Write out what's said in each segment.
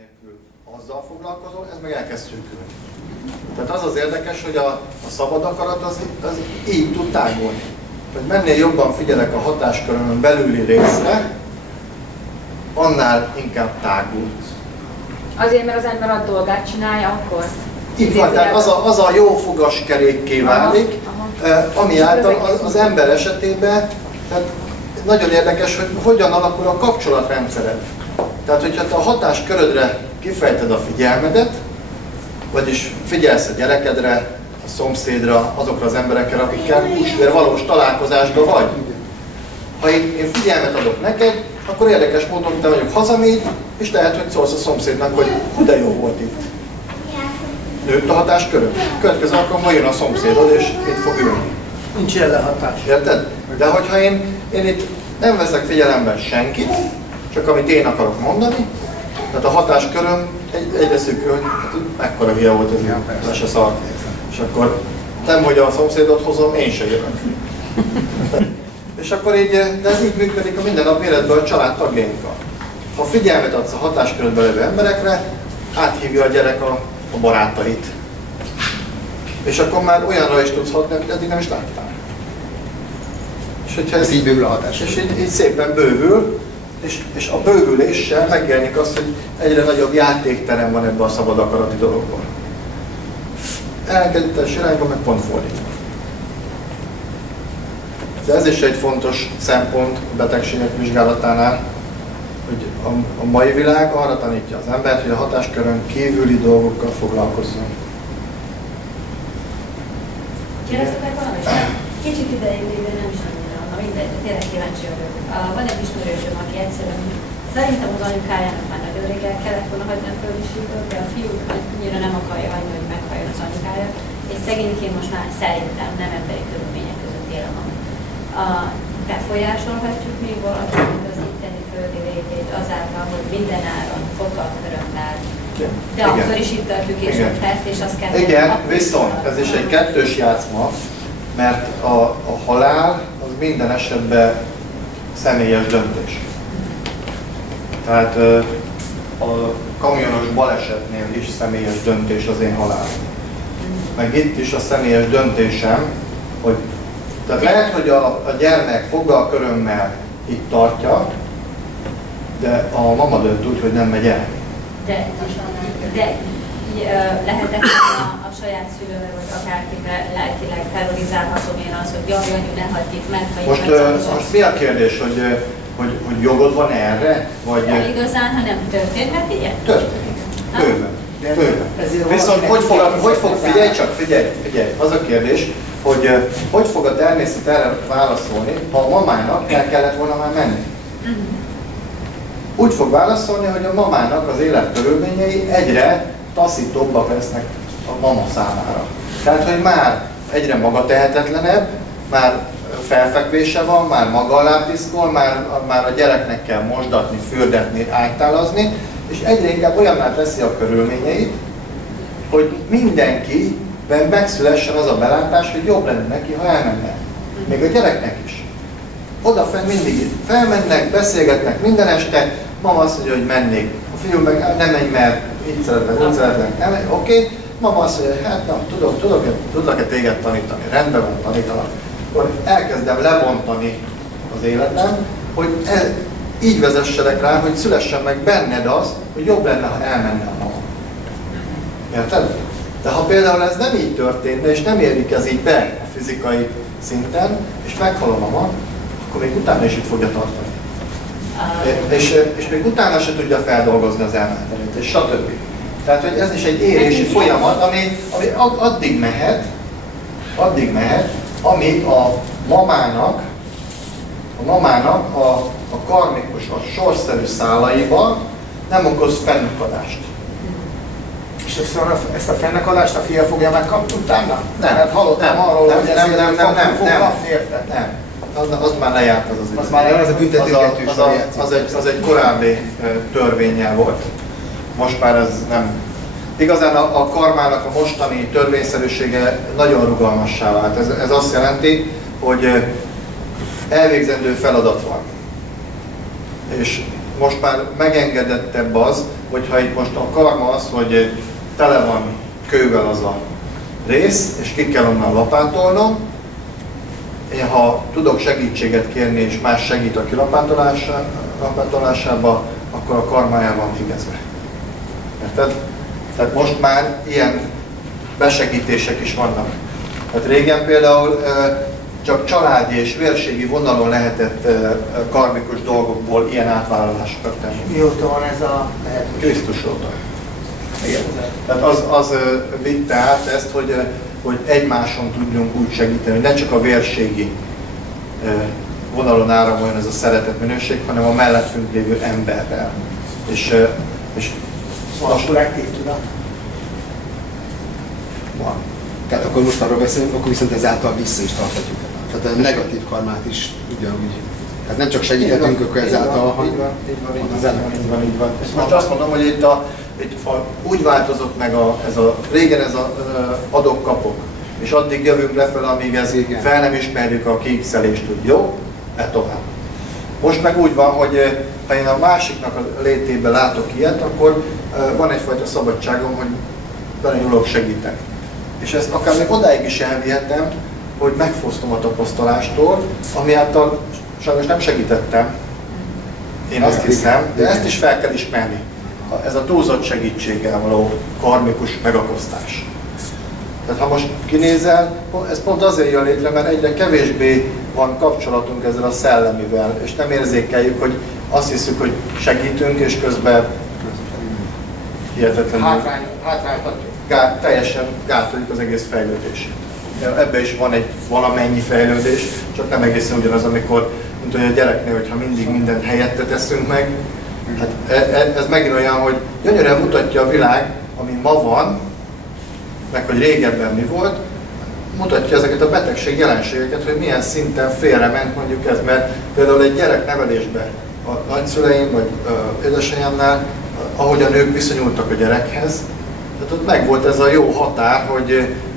nélkül azzal foglalkozol, ez meg elkezd szűkülni. Tehát az az érdekes, hogy a szabad akarat az így tud tágulni. Hogy mennél jobban figyelek a hatáskörön belüli részre, annál inkább tágul. Azért, mert az ember a dolgát csinálja, akkor? Így van, tehát az a jó fogaskerékké válik, ami által az ember esetében, tehát nagyon érdekes, hogy hogyan alakul a kapcsolatrendszered. Tehát, hogyha te a hatáskörödre kifejted a figyelmedet, vagyis figyelsz a gyerekedre, a szomszédra, azokra az emberekre, akikkel valós találkozásban vagy. Ha én figyelmet adok neked, akkor érdekes módon te vagyok hazamégy, és lehet, hogy szólsz a szomszédnak, hogy hú, de jó volt itt. Nőtt a hatásköröd. Következő alkalommal jön a szomszédod, és itt fog ülni. Nincs ellenhatás. Érted? De hogyha én itt nem veszek figyelembe senkit, csak amit én akarok mondani, tehát a hatásköröm egyre szűkül, hogy mekkora hülye volt ez, le se szart. És akkor nem, hogy a szomszédot hozom, én se jövök. És akkor így, de ez így működik a mindennapi életben a családtagjainkkal. Ha figyelmet adsz a hatáskörödben levő emberekre, áthívja a gyerek a barátait. És akkor már olyanra is tudsz hatni, akit eddig nem is láttál. És hogyha ez így bővül a hatás. És így szépen bővül, és a bővüléssel megjelenik az, hogy egyre nagyobb játékterem van ebben a szabad akarati dologban. Elkezdítés irányban meg pont fordítva. De ez is egy fontos szempont a betegségek vizsgálatánál, hogy a mai világ arra tanítja az embert, hogy a hatáskörön kívüli dolgokkal foglalkozzon. Kérdeztetek valamit? Kicsit ideig, de nem is annyira. Na mindegy, tényleg kíváncsi vagyok. Van egy ismerősöm, aki egyszerűen szerintem az anyukájának már nagyon rég el kellett volna hagyni a földisítőt, de a fiú annyira nem akarja hagyni, hogy meghalljon az anyukája, és szegényként most már szerintem nem emberi körülmények között él a magam. Befolyásolhatjuk még valakinek az itteni földi létét azáltal, hogy minden áron fogalkörömmel, de igen. akkor is ittatjuk és ott ezt, és azt kell... Igen, viszont ez is egy kettős játszma, mert a halál az minden esetben személyes döntés. Tehát a kamionos balesetnél is személyes döntés az én halálom. Meg itt is a személyes döntésem, hogy tehát lehet, hogy a gyermek foggalkörömmel itt tartja, de a mama dönt úgy, hogy nem megy el. De lehetek a saját szülővel, vagy akárkikre lelkileg terrorizálhatom én az, hogy jaj, anyu, ne hagyd itt meg, ha most mi a kérdés, hogy jogod van erre? Vagy... De igazán, ha nem történhet ilyen? Történik. Bőven. Viszont hogy fog, figyelj, az a kérdés, hogy fog a természet erre válaszolni, ha a mamának el kellett volna már menni. Úgy fog válaszolni, hogy a mamának az életkörülményei egyre taszítóbbak lesznek a mama számára. Tehát, hogy már egyre magatehetetlenebb, már felfekvése van, már maga alá piszkol, már a gyereknek kell mosdatni, fürdetni, ágytálazni, és egyre inkább olyanná teszi a körülményeit, hogy mindenkiben megszülessen az a belátás, hogy jobb lenne neki, ha elmenne. Még a gyereknek is. Odafenn mindig felmennek, beszélgetnek minden este, mama azt mondja, hogy mennék. A fiú meg nem menj, mert így szeretlek, úgy szeretlek. Oké. Mama azt mondja, hát nem, tudok-e téged tanítani? Rendben van, tanítanak. Akkor elkezdem lebontani az életem, hogy így vezesselek rá, hogy szülessen meg benned az, hogy jobb lenne, ha elmenne a mama. Érted? De ha például ez nem így történne, és nem érik ez így be a fizikai szinten, és meghal a mama, akkor még utána is itt fogja tartani. És még utána se tudja feldolgozni az elmenetelét, és stb. Tehát, hogy ez is egy érési folyamat, ami addig mehet, amíg a mamának a karmikus, a sorszerű szálaiban nem okoz fennakadást. És ezt a fennakadást a fia fogja megkapni utána? Nem. Mert hallottam arról, hogy nem. Az már lejárt az az az már az a büntetőgetős az egy korábbi törvénnyel volt. Most már ez nem. Igazán a karmának a mostani törvényszerűsége nagyon rugalmassá vált. Ez azt jelenti, hogy elvégzendő feladat van. És most már megengedettebb az, hogyha itt most a karma az, hogy tele van kővel az a rész, és ki kell onnan lapátolnom, én ha tudok segítséget kérni, és más segít a kilapátolásába, akkor a karmáján van figezve. Érted? Tehát most már ilyen besegítések is vannak. Tehát régen például csak családi és vérségi vonalon lehetett karmikus dolgokból ilyen átvállalásokat tenni. Mióta van ez a lehetőség? Krisztus óta. Igen. Tehát az vitte át ezt, hogy egymáson tudjunk úgy segíteni, hogy ne csak a vérségi vonalon áramoljon ez a szeretet minőség, hanem a mellettünk lévő emberrel. És Szóval a kollektív tudat. van. Tehát akkor most arról beszélünk, akkor viszont ezáltal vissza is tarthatjuk. Tehát a negatív karmát is ugyanúgy. Tehát nem csak segíthetünk, akkor ezáltal, így van. És most azt mondom, hogy itt úgy változott meg régen ez az adok-kapok, és addig jövünk lefelé, amíg fel nem ismerjük a kiixelést, hogy jó, tovább. Most meg úgy van, hogy ha én a másiknak a létében látok ilyet, akkor van egyfajta szabadságom, hogy belenyúlok, segítek. És ezt akár még odáig is elvihetem, hogy megfosztom a tapasztalástól, ami által sajnos nem segítettem. Én azt hiszem, de ezt is fel kell ismerni. Ez a túlzott segítséggel való karmikus megakasztás. Tehát ha most kinézel, ez pont azért jön létre, mert egyre kevésbé van kapcsolatunk ezzel a szellemivel, és nem érzékeljük, hogy azt hiszük, hogy segítünk, és közben hihetetlenül Hátráltatjuk. teljesen gátoljuk az egész fejlődését. Ebben is van egy valamennyi fejlődés, csak nem egészen ugyanaz, amikor, mint hogy a gyereknél, hogyha mindig mindent helyette teszünk meg. Hát ez megint olyan, hogy gyönyörűen mutatja a világ, ami ma van, meg hogy régebben mi volt, mutatja ezeket a betegség jelenségeket, hogy milyen szinten félrement mondjuk ez, mert például egy gyerek nevelésben a nagyszüleim vagy édesanyámnál, ahogy a nők viszonyultak a gyerekhez, tehát ott megvolt ez a jó határ,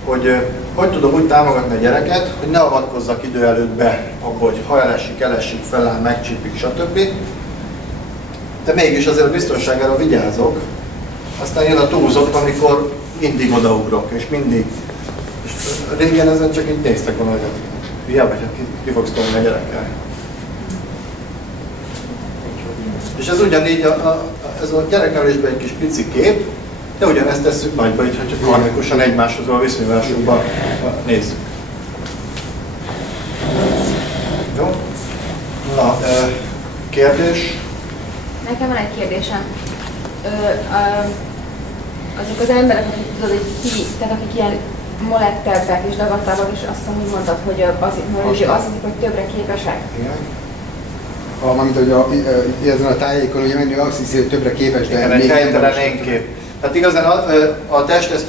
hogy tudom úgy támogatni a gyereket, hogy ne avatkozzak idő előtt be, abba, hogy ha elesik, feláll, megcsípik, stb. De mégis azért a biztonságára vigyázok, aztán jön a túlzott, amikor mindig odaugrok, és mindig. És régen ezen csak így néztek volna, hogy hiába, hogy ki fogsz tolni a gyerekkel. És ez ugyanígy, ez a gyereknevelésben egy kis pici kép, de ugyanezt tesszük nagyba, így, hogyha karmikusan egymáshoz a viszonyulásukban nézzük. Jó? Na, kérdés? Nekem van egy kérdésem. Azok az emberek, akik tudod, tehát akik ilyen moletteltek és dagadtábbak, és azt hiszem, úgy mondtad, hogy azt hiszik, hogy többre képesek. Igen. Valamint, hogy ezen a tájékon ugye menő azt hiszi, hogy többre képes, de igen, egy helytelen énkép. Tehát igazán a test, ezt,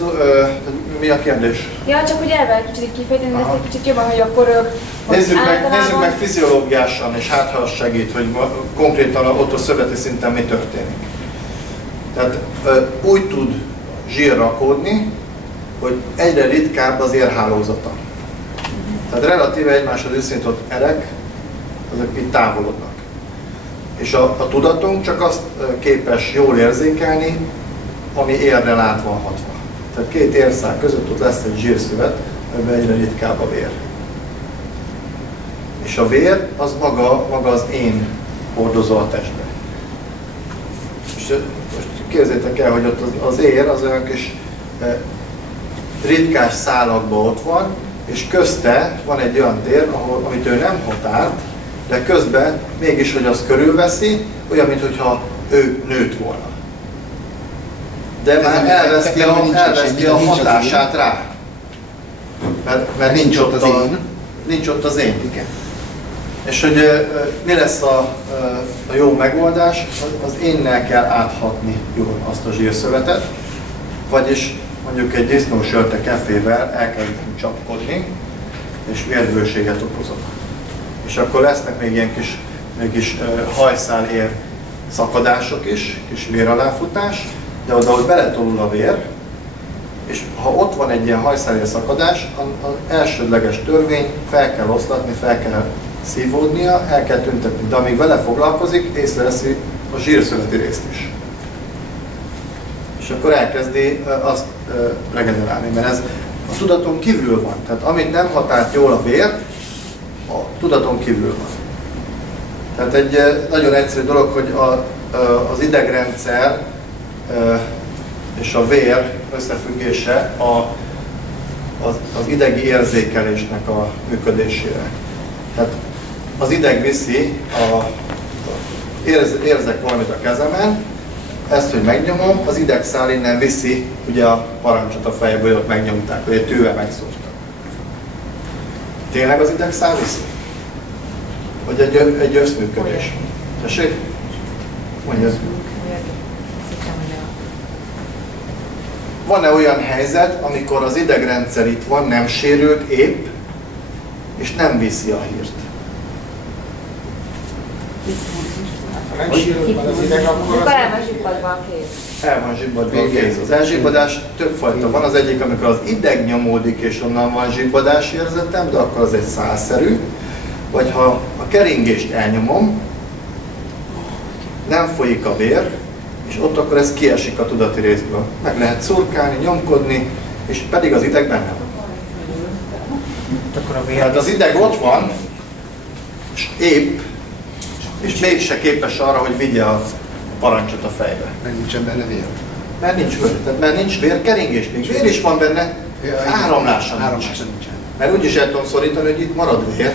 mi a kérdés? Ja, csak hogy elvel kicsit kifejteni, de ezt egy kicsit jobban, hogy akkor ők... Nézzük meg fiziológiásan, és hát ha az segít, hogy konkrétan ott a szöveti szinten mi történik. Tehát úgy tud zsír rakódni, hogy egyre ritkább az érhálózata. Tehát relatíve egymáshoz viszonyított erek, azok itt távolodnak. És a tudatunk csak azt képes jól érzékelni, ami érre át van hatva. Tehát két érszál között ott lesz egy zsírszövet, amiben egyre ritkább a vér. És a vér az maga az én hordozó a testbe. És most képzeljétek el, hogy ott az ér az olyan kis ritkás szálakban ott van, és közte van egy olyan tér, amit ő nem határt, de közben mégis, hogy az körülveszi, olyan, mintha ő nőtt volna. De már elveszti a hatását rá. Mert nincs ott az én. Igen. És hogy mi lesz a jó megoldás, az énnel kell áthatni jól azt a zsírszövetet, vagyis mondjuk egy disznósörte kefével elkezdünk csapkodni, és vérbőséget okozok. És akkor lesznek még ilyen kis hajszálér szakadások is, kis véraláfutás, de oda, hogy beletolul a vér, és ha ott van egy ilyen hajszálér szakadás, az elsődleges törvény fel kell oszlatni, fel kell szívódnia, el kell tüntetni, de amíg vele foglalkozik, észreveszi a zsírszöveti részt is. és akkor elkezdi azt regenerálni, mert ez a tudaton kívül van. Tehát amit nem hatált jól a vér, a tudaton kívül van. Tehát egy nagyon egyszerű dolog, hogy az idegrendszer és a vér összefüggése az idegi érzékelésnek a működésére. Tehát az ideg viszi, érzek valamit a kezemen, ezt, hogy megnyomom, az idegszál innen viszi ugye a parancsot a fejből, hogy ott megnyomták, vagy egy tűvel megszúrtak. Tényleg az idegszál viszi? Vagy egy összműködés? Tessék? Mondja. Van-e olyan helyzet, amikor az idegrendszer itt van, nem sérült, épp, és nem viszi a hírt? Ha nem sérült van az ideg, akkor az... El van zsibbadva a kéz. El van zsibbadva a kéz. Az elzsibbadás többfajta van. Az egyik, amikor az ideg nyomódik, és onnan van zsibbadás érzetem, de akkor az egy szálszerű. Vagy ha a keringést elnyomom, nem folyik a vér, és ott akkor ez kiesik a tudati részből. Meg lehet szurkálni, nyomkodni, és pedig az ideg benne van. Tehát az ideg ott van, és épp, és mégse képes arra, hogy vigye a parancsot a fejbe. Meg nincsen benne vér. Mert nincs vér. Tehát mert nincs vér, keringés még. Vér is van benne, áramlása nincsen. Mert úgyis el tudom szorítani, hogy itt marad vér.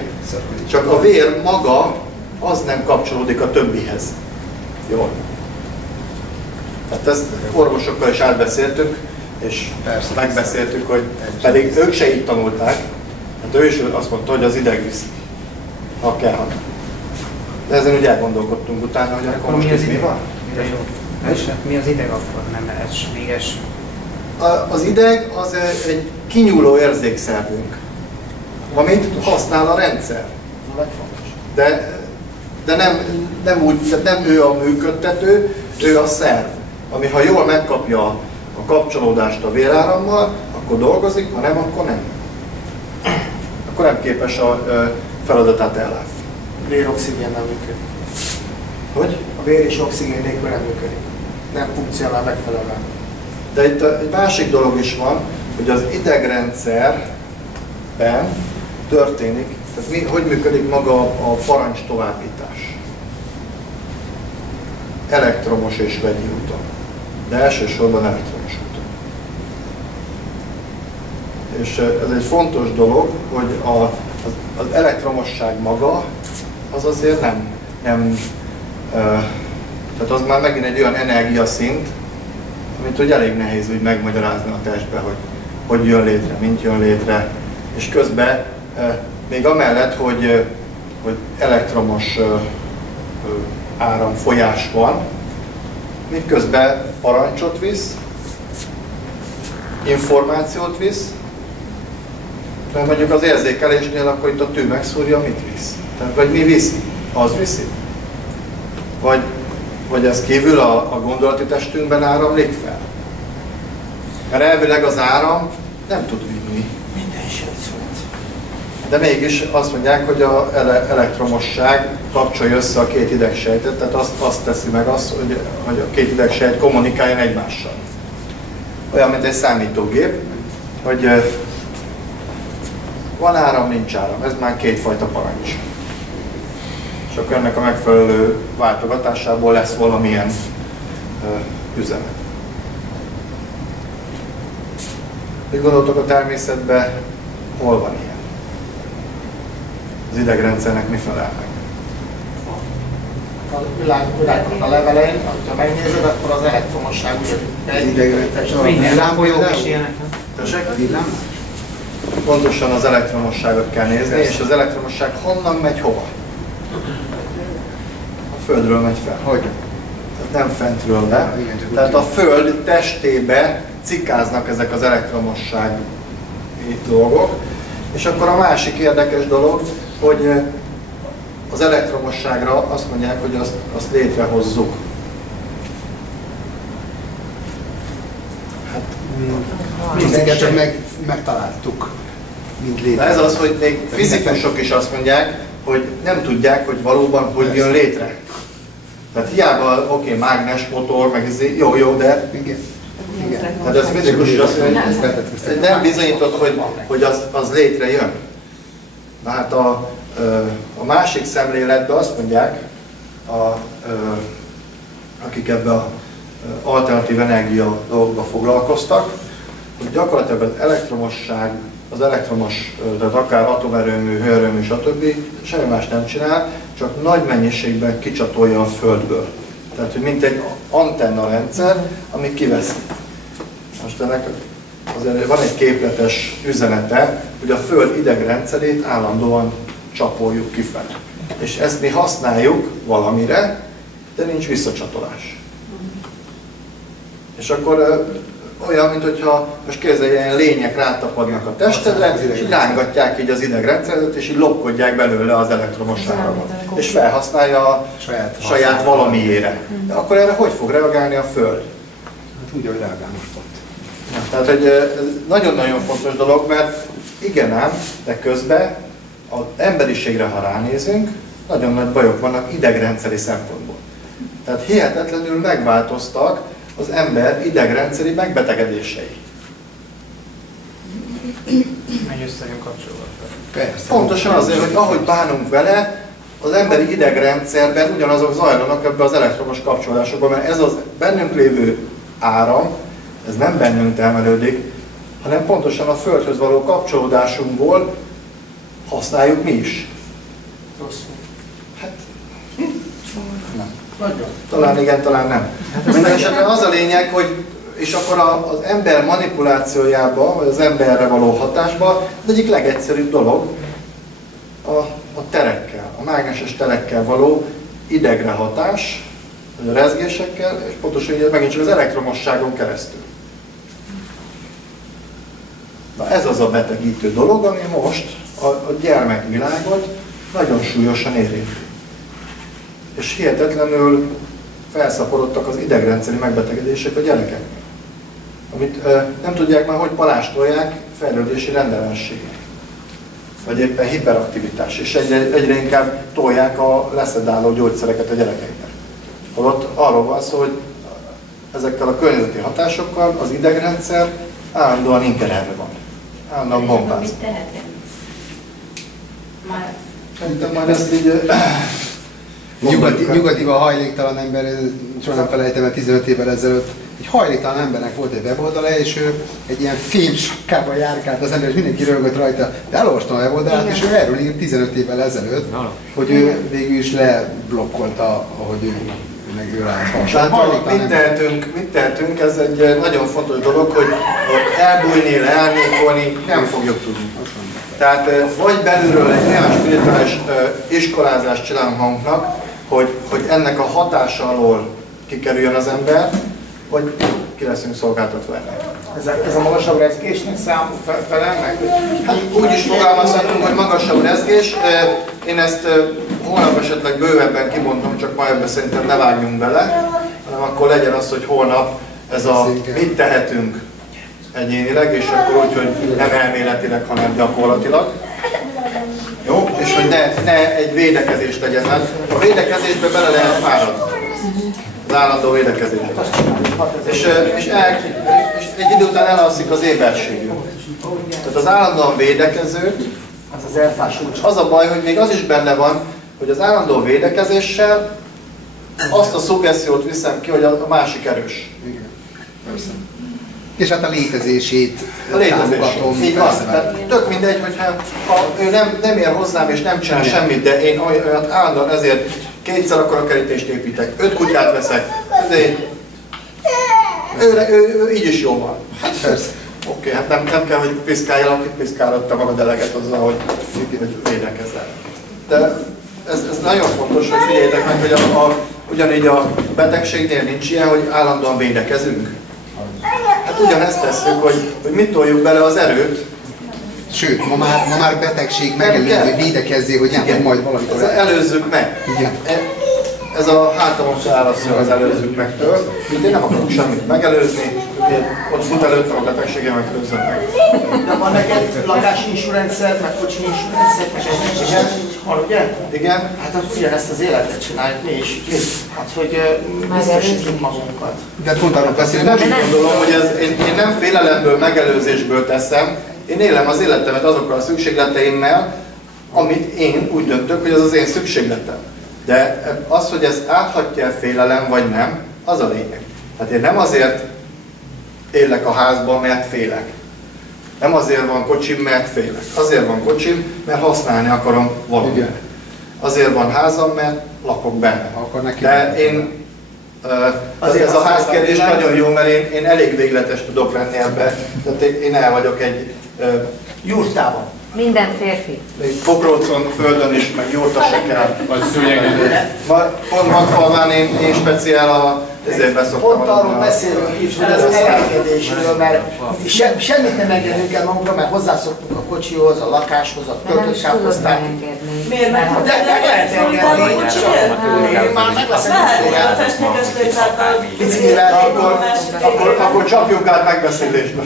Csak a vér maga, az nem kapcsolódik a többihez. Jól. Hát ezt orvosokkal is átbeszéltük, és persze, megbeszéltük, hogy pedig ők se így tanulták. Hát ő is azt mondta, hogy az ideg viszi, ha kell. De ezen ugye elgondolkodtunk utána, hogy akkor most mi van? Mi az ideg akkor? Nem ességes? Az ideg az egy kinyúló érzékszervünk, amit használ a rendszer. De nem úgy, nem ő a működtető, ő a szerv, ami ha jól megkapja a kapcsolódást a vérárammal, akkor dolgozik, ha nem, akkor nem. Akkor nem képes a feladatát ellátni. A véroxigén nem működik. Hogy? A vér és oxigén nélkül nem működik. Nem funkcionál megfelelően. De itt egy másik dolog is van, hogy az idegrendszerben történik, tehát hogy működik maga a parancs továbbítás. Elektromos és vegyi úton. De elsősorban elektromos úton. És ez egy fontos dolog, hogy az elektromosság maga az azért nem tehát az már megint egy olyan energiaszint, amit úgy elég nehéz úgy megmagyarázni a testbe, hogy jön létre, mint jön létre. És közben még amellett, hogy elektromos áramfolyás van, miközben parancsot visz, információt visz, mert mondjuk az érzékelésnél akkor itt a tű megszúrja, mit visz? Tehát vagy mi viszi? Az viszi? Vagy ez kívül a gondolati testünkben áramlik fel? Mert elvileg az áram nem tud vinni. Minden sem De mégis azt mondják, hogy az elektromosság kapcsolja össze a két idegsejtet, tehát azt teszi meg azt, hogy a két idegsejt kommunikáljon egymással. Olyan, mint egy számítógép, hogy van áram, nincs áram. Ez már kétfajta parancs. És akkor ennek a megfelelő váltogatásából lesz valamilyen üzenet. Mit gondoltok a természetben, hol van ilyen? Az idegrendszernek mi felel meg? A világnak a levelén, ha megnézed, akkor az elektromosság ugye Minden lámpfolyók is ilyenek. Tessék? Pontosan az elektromosságot kell nézni, és az elektromosság honnan megy hova? A Földről megy fel. Hogy? Tehát nem fentről le. Tehát a Föld testébe cikáznak ezek az elektromosság dolgok. És akkor a másik érdekes dolog, hogy az elektromosságra azt mondják, hogy azt létrehozzuk. Hát, fiziket csak megtaláltuk, mint létre. de ez az, hogy még fizikusok is azt mondják, hogy nem tudják, hogy valóban hogy jön létre. Tehát hiába, oké, mágnes, motor, meg ez jó, de igen. Hát ez fizikus is azt mondja, hogy nem bizonyított, hogy az létrejön. Na hát a másik szemléletben azt mondják, akik ebbe az alternatív energia dolgokba foglalkoztak, hogy gyakorlatilag az elektromosság, az elektromos, tehát akár atomerőmű, hőerőmű, stb. Semmi más nem csinál, csak nagy mennyiségben kicsatolja a Földből. Tehát, hogy mint egy antenna rendszer, ami kiveszi. Most ennek azért van egy képletes üzenete, hogy a Föld idegrendszerét állandóan csapoljuk kifelé. És ezt mi használjuk valamire, de nincs visszacsatolás. És akkor olyan, mintha most képzelj, ilyen lények rátapadnak a testedre, és így rángatják így az idegrendszeret, és így lopkodják belőle az elektromos áramot. És felhasználja a saját valamiére. De akkor erre hogy fog reagálni a Föld? Hát úgy, ahogy reagál most ott. Tehát, hogy ez nagyon-nagyon fontos dolog, mert igen ám, de közben az emberiségre, ha ránézünk, nagyon nagy bajok vannak idegrendszeri szempontból. Tehát hihetetlenül megváltoztak az ember idegrendszeri megbetegedései. Meg összejön kapcsolatban. Persze. Pontosan azért, hogy ahogy bánunk vele, az emberi idegrendszerben ugyanazok zajlanak ebbe az elektromos kapcsolódásokban, mert ez az bennünk lévő áram, ez nem bennünk termelődik, hanem pontosan a Földhöz való kapcsolódásunkból használjuk mi is. Rosszul. Hát, nem. Talán igen, talán nem. Minden esetben az a lényeg, hogy és akkor az ember manipulációjában, vagy az emberre való hatásban az egyik legegyszerűbb dolog a terekkel, a mágneses terekkel való idegrehatás, vagy a rezgésekkel, és pontosan ugye megint csak az elektromosságon keresztül. Na ez az a betegítő dolog, ami most a gyermekvilágot nagyon súlyosan érinti. És hihetetlenül felszaporodtak az idegrendszeri megbetegedések a gyerekeknek. Amit nem tudják már, hogy palástolják fejlődési rendellenségek. Vagy éppen hiperaktivitás, és egyre inkább tolják a leszedáló gyógyszereket a gyerekeknek. Holott arról van szó, hogy ezekkel a környezeti hatásokkal az idegrendszer állandóan ingerelve van. Állandóan bombáz. Mit tehetem? Már Szerintem majd ezt így... Nyugatiba hajléktalan ember, soha nem felejtem el 15 évvel ezelőtt, egy hajléktalan embernek volt egy weboldala, és ő egy ilyen fémsakkában járkált az ember, és mindenki rögött rajta. De elolvastam a weboldalát, és ő erről írt 15 évvel ezelőtt, hogy ő végül is leblokkolta, ahogy ő meg ő rá. Mit tehetünk, ez egy nagyon fontos dolog, hogy elbújni, leárnyékolni nem fogjuk tudni. Tehát vagy belülről egy olyan spirituális iskolázást csinálunk magunknak, hogy ennek a hatása alól kikerüljön az ember, vagy ki leszünk szolgáltatva ennek. Ez a magasabb rezgésnek felel meg? Hát úgy is fogalmazhatunk, hogy magasabb rezgés. Én ezt holnap esetleg bővebben kibontom, csak ma ebben szerintem ne vágjunk bele, hanem akkor legyen az, hogy holnap ez a mit tehetünk egyénileg, és akkor úgy, hogy nem elméletileg, hanem gyakorlatilag. Jó? És hogy ne egy védekezés legyen. A védekezésbe bele lehet fáradni. Az állandó védekezésbe. És egy idő után elalszik az éberségünk. Tehát az állandóan védekező, Az elfásult. az a baj, hogy még az is benne van, hogy az állandó védekezéssel azt a szuggesztiót viszem ki, hogy a másik erős. Igen, persze. És hát a létezését támogatom. Így van. Tehát tök mindegy, hogyha ő nem ér hozzám és nem csinál semmit, de én olyat állandóan ezért kétszer akkora kerítést építek, 5 kutyát veszek, ezért ő így is jó van. Hát persze. Oké, hát nem kell, hogy piszkáljalak, itt piszkálod magad eleget azzal, hogy védekezel. De ez nagyon fontos, hogy figyeljétek meg, hogy ugyanígy a betegségnél nincs ilyen, hogy állandóan védekezünk. Hát ugyanezt tesszük, hogy mit toljuk bele az erőt. Sőt, ma már betegség megelőző, védekezzé, hogy nem, hogy majd valamikor... Előzzük meg. Igen. ez a hátamon felálasztja az előzőkmektől, mint én nem akarok semmit megelőzni, én ott fut előttem a betegségemet közben meg. De van neked lakásinsurendszer, meg kocsi insurendszer, meg ez nincs, hall, ugye? Igen? Hát akkor ugyanezt az életet csináljuk mi is. Hát, hogy biztosítunk magunkat. De pont arról Én beszélünk, nem így gondolom, hogy én nem félelemből, megelőzésből teszem, én élem az életemet azokkal a szükségleteimmel, amit én úgy döntök, hogy az az én szükségletem. De az, hogy ez áthatja félelem vagy nem, az a lényeg. Tehát én nem azért élek a házban, mert félek. Nem azért van kocsim, mert félek. Azért van kocsim, mert használni akarom valamit. Azért van házam, mert lakok benne. De én ez a házkérdés nagyon jó, mert én elég végletes tudok lenni ebbe. Tehát én el vagyok egy Jurtában. Minden férfi. Pokrócon, földön is, meg jurta se kell. Vagy szőnyegen. Pont Magfalván én speciál ezért beszoktam. Pont arról beszélünk is, hogy ez az elengedésről, mert semmit nem engedünk el magunkra, mert hozzászoktunk a kocsihoz, a lakáshoz, a költött káposztát. Miért? Mert De meg lehet engedni. Én már megveszem a biciklivel. Akkor csapjuk át megbeszélésbe.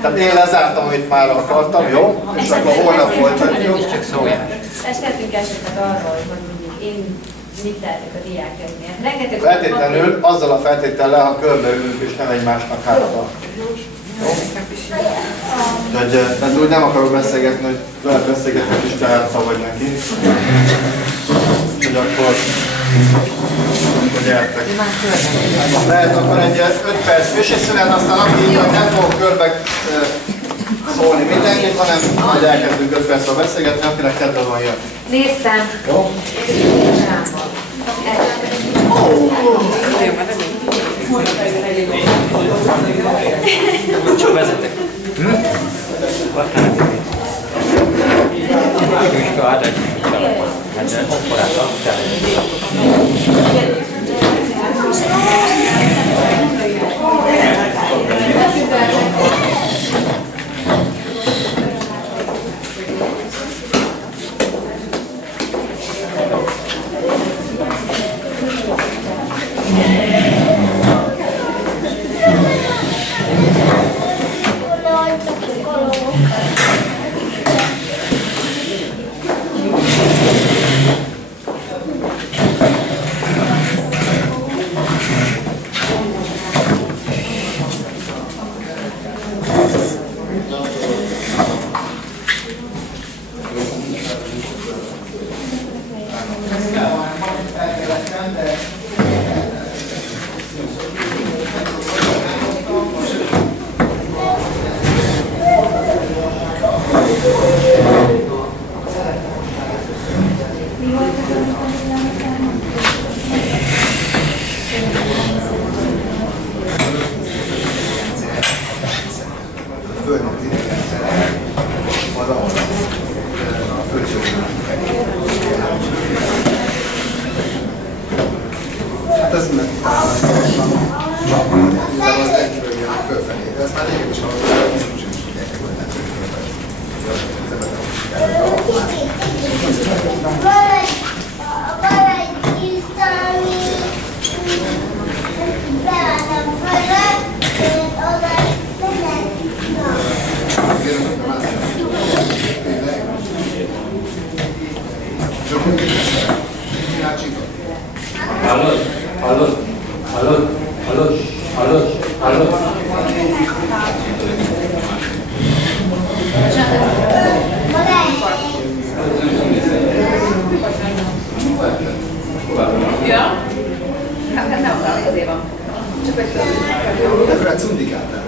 Tehát én lezártam, amit már akartam, jó? És akkor holnap folytatjuk. Ezt tettünk esetleg arról, hogy mondjuk én mit tehetek a diákjaimért. Feltétlenül, azzal a feltétellel, ha körbeülünk és nem egymásnak hátra. Tehát úgy nem akarok beszélgetni, hogy veled beszélgetni is te hátra vagy neki. Hogy akkor gyertek. Lehet akkor egy 5 perc főségszünet, aztán aki nem fogok körbe szólni mindenkit, hanem majd elkezdünk 5 percre beszélgetni, akinek kedve van jön. néztem. Jó? Csak vezetek. Hát ez meg az egyről jön fölfelé. Ez már régen is hallottam, hogy biztos is tudják, hogy nem Hallod? Hallod? Hallod? Hallod? Hallod? Hallod? Ja? Hát nem, azért van. Csak egy de rá cundikáltál.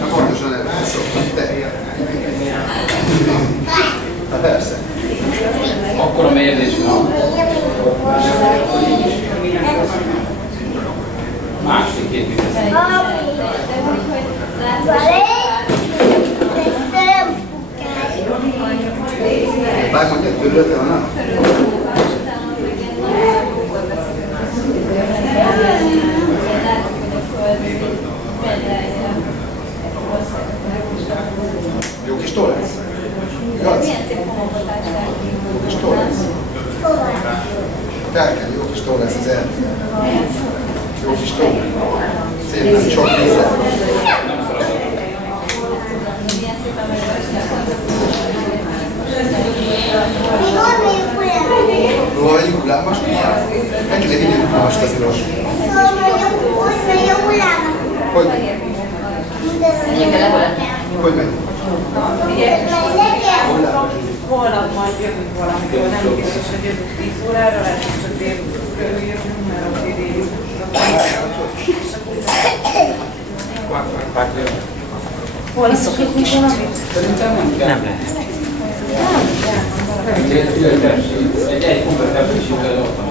Na pontosan erre szoktam, te. Na persze. Akkor a mérdés van. Másik két működik. Körülötte vannak? Jó kis tó lesz? Igaz? Jó kis tó lesz? Felkelni, jó kis tó lesz az erdő. Jó kis tó. Szépen sok vízzel. Rohaljunk ulába most milyen? Meg kéne vinni most az ulas. Hogy megy? Hogy megy? Holnap majd jövünk valamikor, nem biztos, hogy jövünk 10 órára, lehet, hogy csak délután körül jövünk, mert a délután. Hol szokott is valamit? Szerintem nem kell. Nem lehet. Egy komplet tepsisítőt ott van.